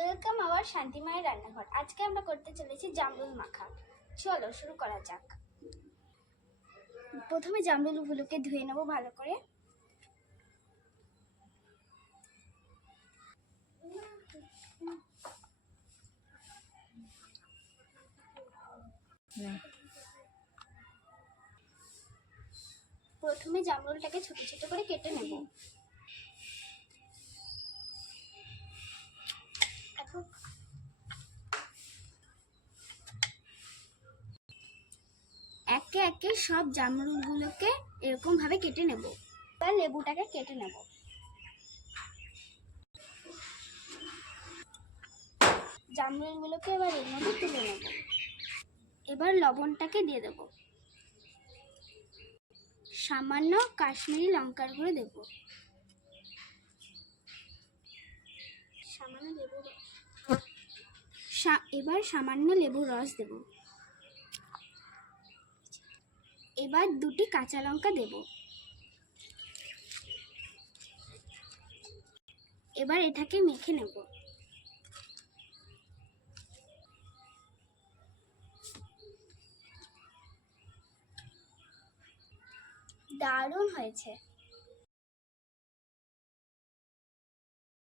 Welcome hour শান্তিমায়ের রান্নাঘর। আজকে আমরা করতে চলেছি জামরুল মাখা। চলো শুরু করা যাক। প্রথমে জামরুলগুলোকে ধুয়ে নেব ভালো করে। প্রথমে জামরুলটাকে ছোট ছোট করে কেটে নেব। একে একে সব জামরুলগুলোকে এরকম ভাবে কেটে নেব। এবার লেবুটাকে কেটে নেব। জামরুলগুলোকে এবার এর মধ্যে তুলে নেব। এবার লবণটাকে দিয়ে দেব। সামান্য কাশ্মীরি লঙ্কার গুঁড়ো দেব। এবার সামান্য লেবুর রস দেব। এবার দুটি কাঁচা লঙ্কা দেব। এবার এটাকে মেখে নেব। দারুণ হয়েছে।